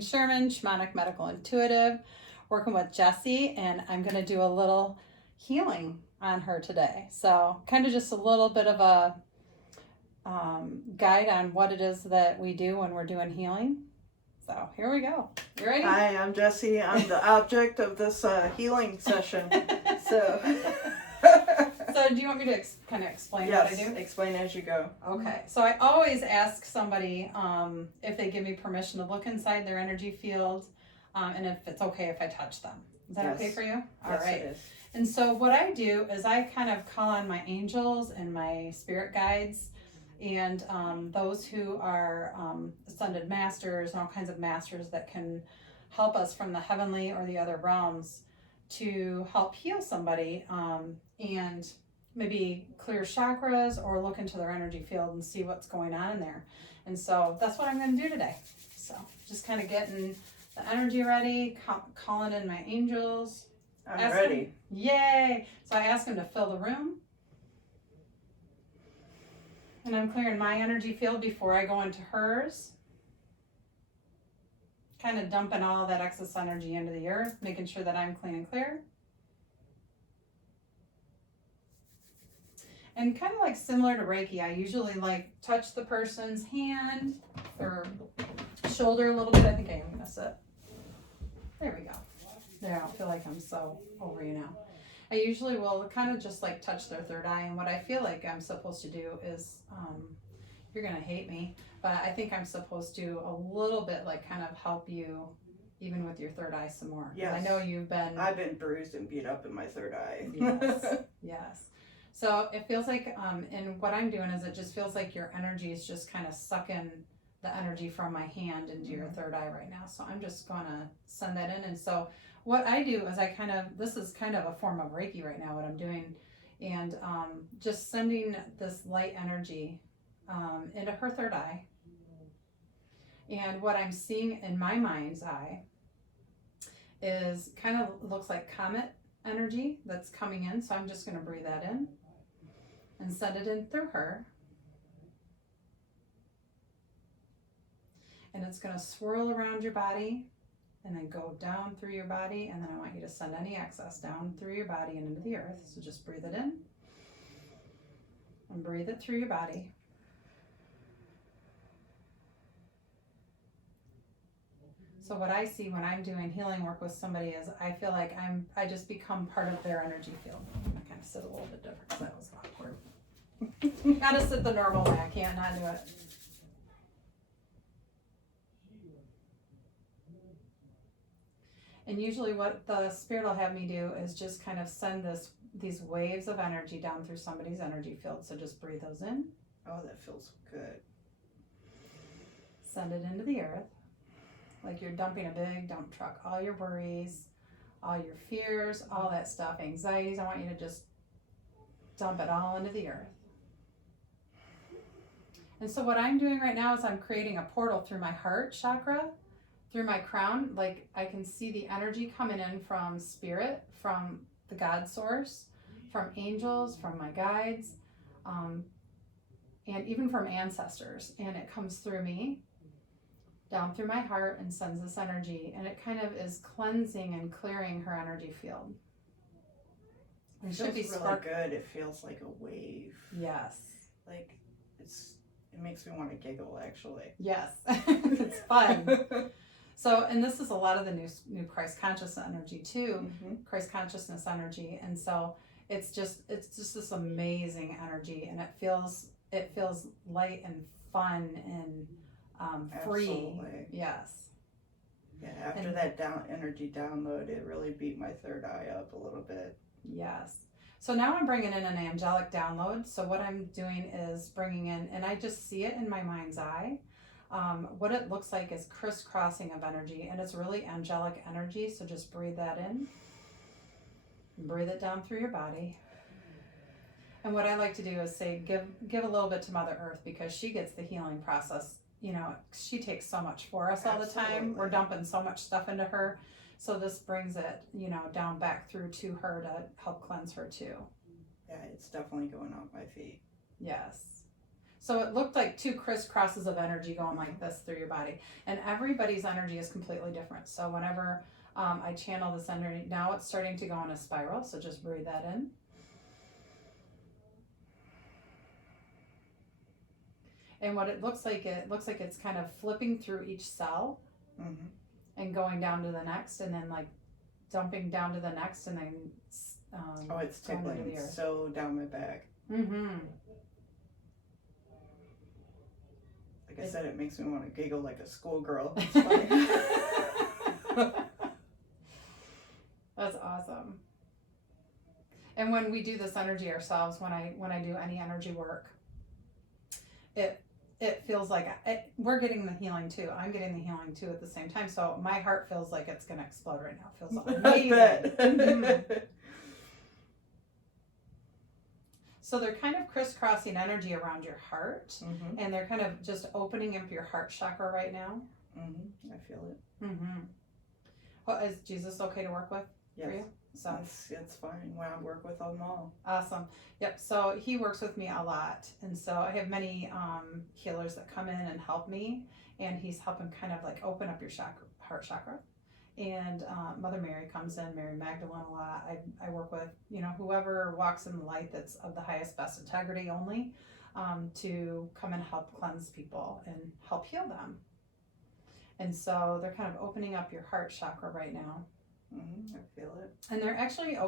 Megan Sherman, shamanic medical intuitive, working with Jessie, and I'm going to do a little healing on her today. So, kind of just a little bit of a guide on what it is that we do when we're doing healing. So, here we go. You ready? Hi, I'm Jessie. I'm the object of this healing session. So, do you want me to kind of explain what I do? Yes, explain as you go. Okay, so I always ask somebody if they give me permission to look inside their energy field, and if it's okay if I touch them. Is that okay for you? All yes, right. It is. And so what I do is I kind of call on my angels and my spirit guides, and those who are ascended masters and all kinds of masters that can help us from the heavenly or the other realms to help heal somebody and maybe clear chakras or look into their energy field and see what's going on in there. And so that's what I'm going to do today. So just kind of getting the energy ready, calling in my angels. I'm ready. Yay! So I ask them to fill the room. And I'm clearing my energy field before I go into hers. Kind of dumping all that excess energy into the earth, making sure that I'm clean and clear. And kind of like similar to Reiki, I usually like touch the person's hand or shoulder a little bit. I think I'm gonna sit. There we go. There, I don't feel like I'm so over you now. I usually will kind of just like touch their third eye, and what I feel like I'm supposed to do is, you're gonna hate me, but I think I'm supposed to a little bit like kind of help you even with your third eye some more. Yes. I know I've been bruised and beat up in my third eye. Yes, yes. So it feels like, and what I'm doing is it just feels like your energy is just kind of sucking the energy from my hand into your third eye right now. So I'm just going to send that in. And so what I do is this is kind of a form of Reiki right now, what I'm doing. And just sending this light energy into her third eye. And what I'm seeing in my mind's eye is kind of looks like comet energy that's coming in. So I'm just going to breathe that in and send it in through her. And it's going to swirl around your body and then go down through your body. And then I want you to send any excess down through your body and into the earth. So just breathe it in and breathe it through your body. So what I see when I'm doing healing work with somebody is I feel like I just become part of their energy field. I'm going to kind of sit a little bit different because that was awkward. Gotta sit the normal way. I can't not do it. And usually what the spirit will have me do is just kind of send these waves of energy down through somebody's energy field. So just breathe those in. Oh, that feels good. Send it into the earth. Like you're dumping a big dump truck. All your worries, all your fears, all that stuff, anxieties. I want you to just dump it all into the earth. And so what I'm doing right now is I'm creating a portal through my heart chakra, through my crown. Like I can see the energy coming in from spirit, from the God source, from angels, from my guides, and even from ancestors. And it comes through me, down through my heart, and sends this energy. And it kind of is cleansing and clearing her energy field. It feels really good. It feels like a wave. Yes. Like it makes me want to giggle, actually. Yes. It's fun. So, and this is a lot of the new Christ consciousness energy too, Christ consciousness energy. And so it's just this amazing energy, and it feels light and fun and free. Absolutely. Yes. Yeah, after that energy download, it really beat my third eye up a little bit. Yes. So now I'm bringing in an angelic download. So what I'm doing is bringing in, and I just see it in my mind's eye. What it looks like is crisscrossing of energy, and it's really angelic energy. So just breathe that in, and breathe it down through your body. And what I like to do is say, give a little bit to Mother Earth, because she gets the healing process. You know, she takes so much for us all the time. We're dumping so much stuff into her. So this brings it, down back through to her to help cleanse her too. Yeah, it's definitely going off my feet. Yes. So it looked like two crisscrosses of energy going like this through your body. And everybody's energy is completely different. So whenever I channel this energy, now it's starting to go in a spiral. So just breathe that in. And what it looks like it's kind of flipping through each cell and going down to the next, and then like dumping down to the next, and then oh, it's tickling so down my back. Like I said, it makes me want to giggle like a schoolgirl. It's funny. That's awesome. And when we do this energy ourselves, when I do any energy work, it feels like we're getting the healing too. I'm getting the healing too at the same time. So my heart feels like it's going to explode right now. It feels amazing. So they're kind of crisscrossing energy around your heart, and they're kind of just opening up your heart chakra right now. I feel it. Well, is Jesus okay to work with for you? So it's fine. When I work with them all. Awesome. Yep. So he works with me a lot, and so I have many healers that come in and help me, and he's helping kind of like open up your heart chakra. And Mother Mary comes in, Mary Magdalene a lot. I work with, whoever walks in the light that's of the highest, best integrity only, to come and help cleanse people and help heal them. And so they're kind of opening up your heart chakra right now. I feel it. And they're actually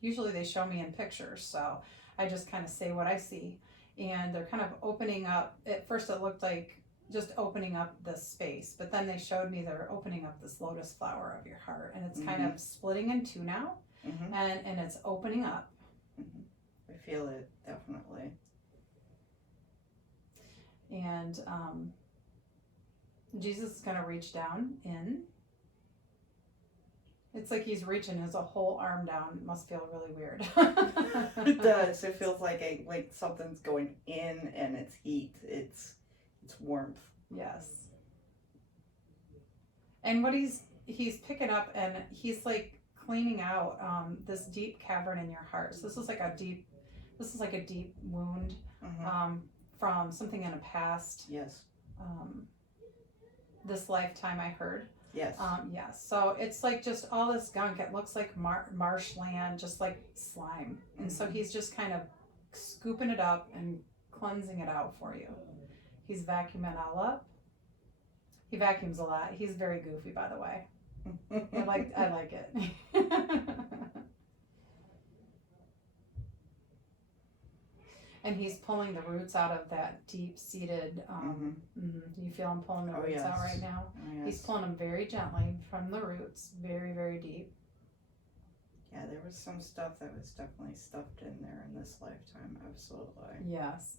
usually they show me in pictures, so I just kind of say what I see. And they're kind of opening up, at first it looked like just opening up this space, but then they showed me they're opening up this lotus flower of your heart, and it's kind of splitting in two now, and it's opening up. I feel it, definitely. And Jesus is going to reach down in. It's like he's reaching his whole arm down. It must feel really weird. It does. It feels like something's going in, and it's heat. It's warmth. Yes. And what he's picking up, and he's like cleaning out this deep cavern in your heart. So this is like a deep wound from something in a past. Yes. This lifetime, I heard. Yes. Yes. So it's like just all this gunk. It looks like marshland, just like slime. And so he's just kind of scooping it up and cleansing it out for you. He's vacuuming it all up. He vacuums a lot. He's very goofy, by the way. I like it. And he's pulling the roots out of that deep-seated, you feel him pulling the roots out right now? Oh, yes. He's pulling them very gently from the roots, very, very deep. Yeah, there was some stuff that was definitely stuffed in there in this lifetime, absolutely. Yes,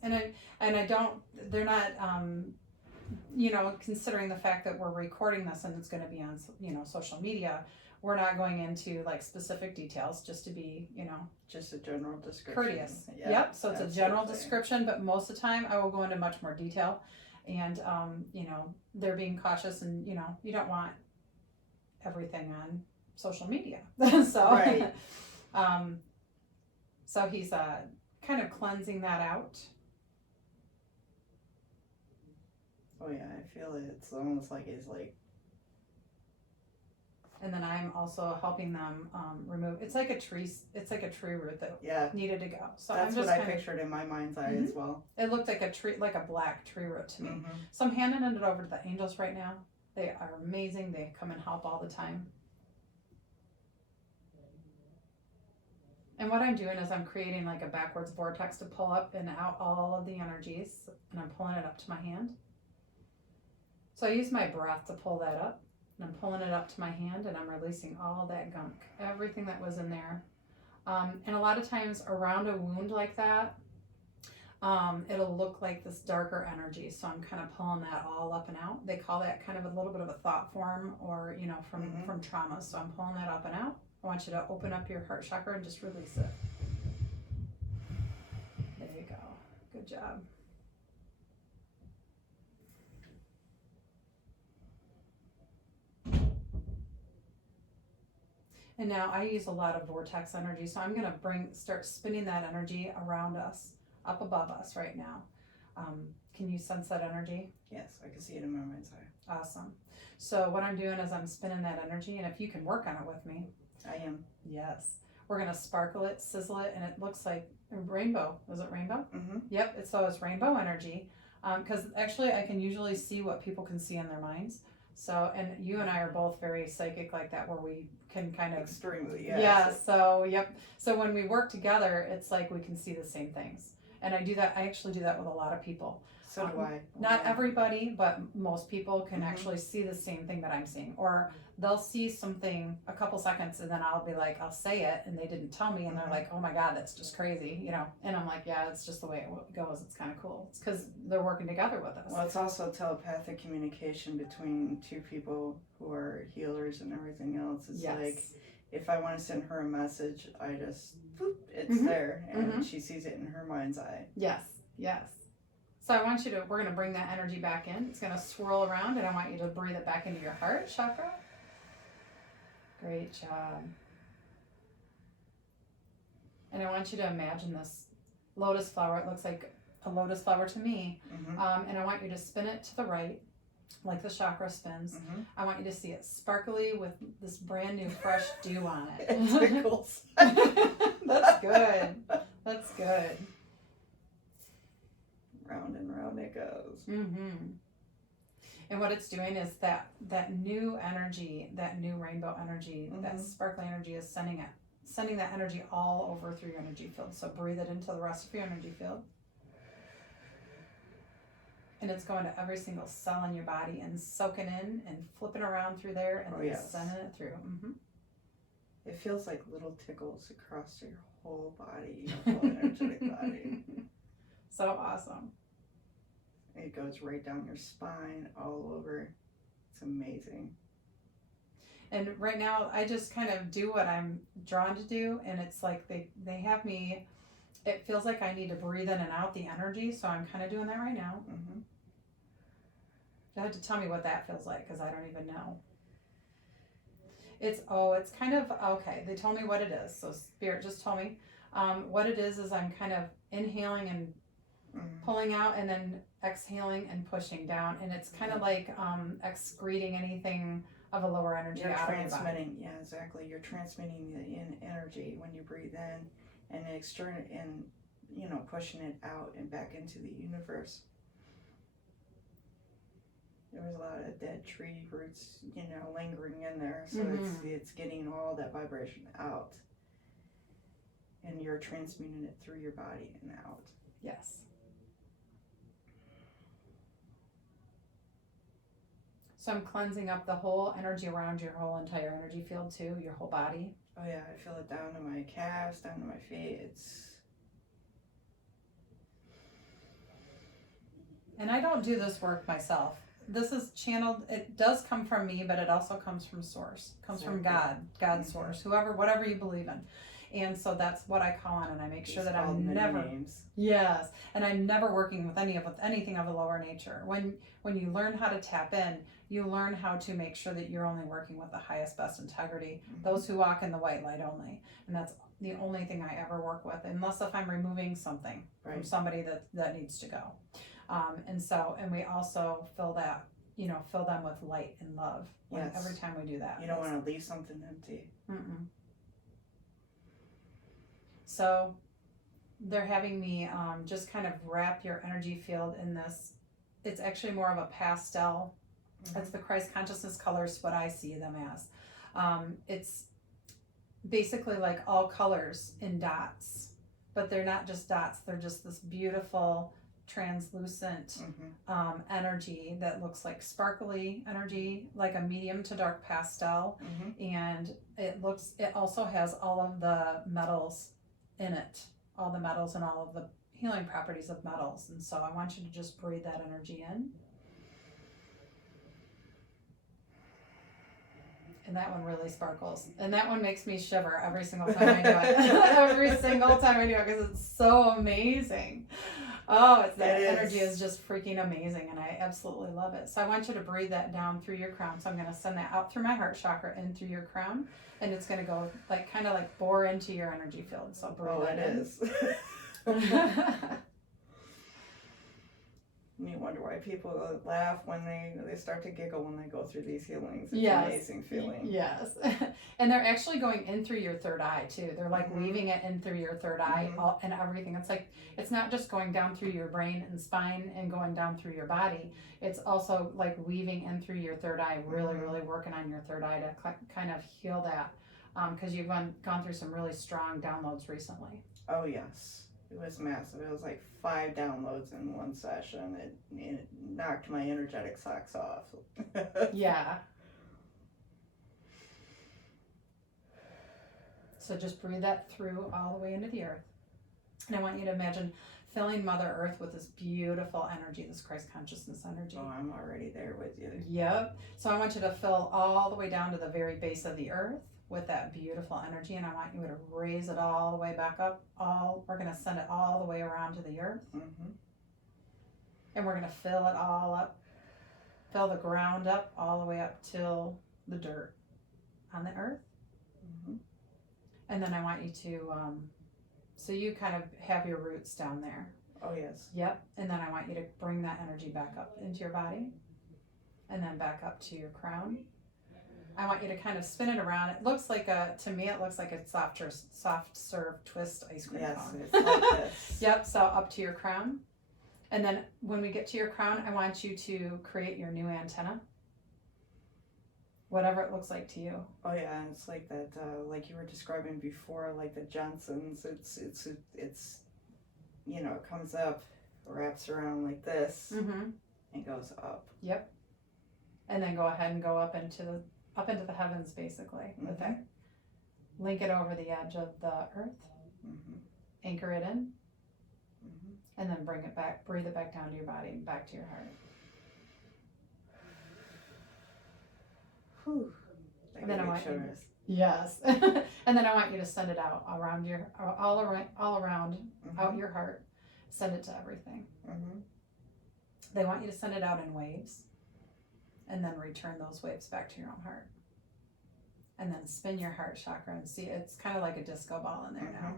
they're not, considering the fact that we're recording this and it's going to be on, social media, we're not going into like specific details, just to be, just a general description. Courteous. Yeah, yep. So it's absolutely. a general description, but most of the time I will go into much more detail, and they're being cautious, and you don't want everything on social media. So right. So he's kind of cleansing that out. Oh yeah, I feel it. It's almost like it's like. And then I'm also helping them remove. It's like a tree root that needed to go. So that's I'm just what I pictured in my mind's eye as well. It looked like a black tree root to me. So I'm handing it over to the angels right now. They are amazing. They come and help all the time. And what I'm doing is I'm creating like a backwards vortex to pull up and out all of the energies, and I'm pulling it up to my hand. So I use my breath to pull that up. And I'm pulling it up to my hand, and I'm releasing all that gunk, everything that was in there. And a lot of times around a wound like that, it'll look like this darker energy. So I'm kind of pulling that all up and out. They call that kind of a little bit of a thought form, or, from trauma. So I'm pulling that up and out. I want you to open up your heart chakra and just release it. There you go. Good job. And now I use a lot of vortex energy, so I'm going to start spinning that energy around us, up above us right now. Can you sense that energy? Yes, I can see it in my mind's eye. Awesome. So what I'm doing is I'm spinning that energy, and if you can work on it with me. I am. Yes. We're going to sparkle it, sizzle it, and it looks like a rainbow. Was it rainbow? Mm-hmm. Yep. So it's rainbow energy. Because actually I can usually see what people can see in their minds. So, and you and I are both very psychic like that, where we can kind of. Extremely, yes. Yeah. So, yep. So when we work together, it's like we can see the same things. And I actually do that with a lot of people. So do I. Not everybody, but most people can Mhm. actually see the same thing that I'm seeing. Or they'll see something a couple seconds and then I'll be like, I'll say it and they didn't tell me and they're Mhm. like, oh my God, that's just crazy, you know? And I'm like, yeah, it's just the way it goes. It's kind of cool. It's because they're working together with us. Well, it's also telepathic communication between two people who are healers and everything else. It's Yes. like, if I want to send her a message, I just, boop, it's Mhm. there, and Mhm. she sees it in her mind's eye. Yes, yes. So I want you to, we're going to bring that energy back in. It's going to swirl around and I want you to breathe it back into your heart chakra. Great job. And I want you to imagine this lotus flower. It looks like a lotus flower to me. Mm-hmm. And I want you to spin it to the right, like the chakra spins. Mm-hmm. I want you to see it sparkly with this brand new fresh dew on it. It tickles. That's good. That's good. Round and round it goes. Mm-hmm. And what it's doing is that new energy, that new rainbow energy, that Mhm. sparkly energy is sending that energy all over through your energy field. So breathe it into the rest of your energy field. And it's going to every single cell in your body and soaking in and flipping around through there and Oh, then yes. sending it through. Mm-hmm. It feels like little tickles across your whole body, your whole energetic body. So awesome. It goes right down your spine, all over. It's amazing. And right now, I just kind of do what I'm drawn to do, and it's like they have me. It feels like I need to breathe in and out the energy, so I'm kind of doing that right now. Mm-hmm. You have to tell me what that feels like, because I don't even know. It's kind of okay. They told me what it is, so Spirit just told me what it is I'm kind of inhaling and pulling out, and then exhaling and pushing down, and it's kind of like excreting anything of a lower energy You're out of your body. transmitting, yeah, exactly. You're transmitting the energy when you breathe in and external, and pushing it out and back into the universe. There was a lot of dead tree roots, lingering in there, so it's getting all that vibration out, and you're transmuting it through your body and out. Yes. So I'm cleansing up the whole energy around your whole entire energy field too, your whole body. Oh yeah, I feel it down to my calves, down to my feet. And I don't do this work myself. This is channeled. It does come from me, but it also comes from source. It comes from God, source, whatever you believe in. And so that's what I call on, and I make sure that I'm never. Names. Yes, and I'm never working with anything of a lower nature. When you learn how to tap in, you learn how to make sure that you're only working with the highest, best integrity. Mm-hmm. Those who walk in the white light only, and that's the only thing I ever work with, unless if I'm removing something from somebody that needs to go. And we also fill them with light and love. Yes. Every time we do that. You don't want to leave something empty. Mm-mm. So they're having me just kind of wrap your energy field in this. It's actually more of a pastel. Mm-hmm. It's the Christ consciousness colors, what I see them as. It's basically like all colors in dots, but they're not just dots. They're just this beautiful translucent energy that looks like sparkly energy, like a medium to dark pastel. Mm-hmm. And it also has all of the metals in it, all the metals and all of the healing properties of metals. And so I want you to just breathe that energy in. And that one really sparkles. And that one makes me shiver every single time I do it. Every single time I do it, because it's so amazing. Oh, energy is just freaking amazing, and I absolutely love it. So I want you to breathe that down through your crown. So I'm going to send that out through my heart chakra in through your crown, and it's going to go kind of bore into your energy field. So breathe that in. Is. And you wonder why people laugh when they start to giggle when they go through these healings. It's Yes. an amazing feeling. Yes. And they're actually going in through your third eye too. They're like Mhm. weaving it in through your third eye Mhm. all, and everything. It's like, it's not just going down through your brain and spine and going down through your body. It's also like weaving in through your third eye, really, Mhm. really working on your third eye to kind of heal that. Because you've gone through some really strong downloads recently. Oh yes, it was massive. It was like 5 downloads in one session. It knocked my energetic socks off. Yeah. So just breathe that through all the way into the earth. And I want you to imagine filling Mother Earth with this beautiful energy, this Christ consciousness energy. Oh, I'm already there with you. Yep. So I want you to fill all the way down to the very base of the earth with that beautiful energy, and I want you to raise it all the way back up. We're going to send it all the way around to the earth, Mm-hmm. and we're going to fill it all up, fill the ground up all the way up till the dirt on the earth. Mm-hmm. And then I want you to, so you kind of have your roots down there. Oh yes. Yep. And then I want you to bring that energy back up into your body, and then back up to your crown. I want you to kind of spin it around. It looks like to me, it looks like a soft serve twist ice cream Yes, cone. it's like this. Yep. So up to your crown. And then when we get to your crown, I want you to create your new antenna. Whatever it looks like to you. Oh yeah, and it's like that, like you were describing before, like the Johnsons. It's you know, it comes up, wraps around like this, Mm-hmm. and goes up. Yep. And then go ahead and go up into the heavens, basically, with Mhm. that. Link it over the edge of the earth, Mm-hmm. anchor it in, Mm-hmm. and then bring it back, breathe it back down to your body and back to your heart. Whew. And then I want you- shoulders. Yes. And then I want you to send it out around all around out your heart. Send it to everything. Mm-hmm. They want you to send it out in waves, and then return those waves back to your own heart. And then spin your heart chakra and see, it's kind of like a disco ball in there now.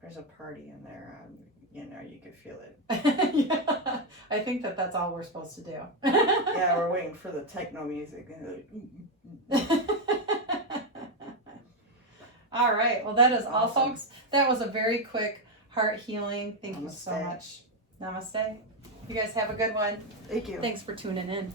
There's a party in there. You know, you could feel it. Yeah, I think that's all we're supposed to do. Yeah, we're waiting for the techno music. All right. Well, that is all, Awesome. folks. That was a very quick heart healing. Thank you so Namaste. much. Namaste. You guys have a good one. Thank you. Thanks for tuning in.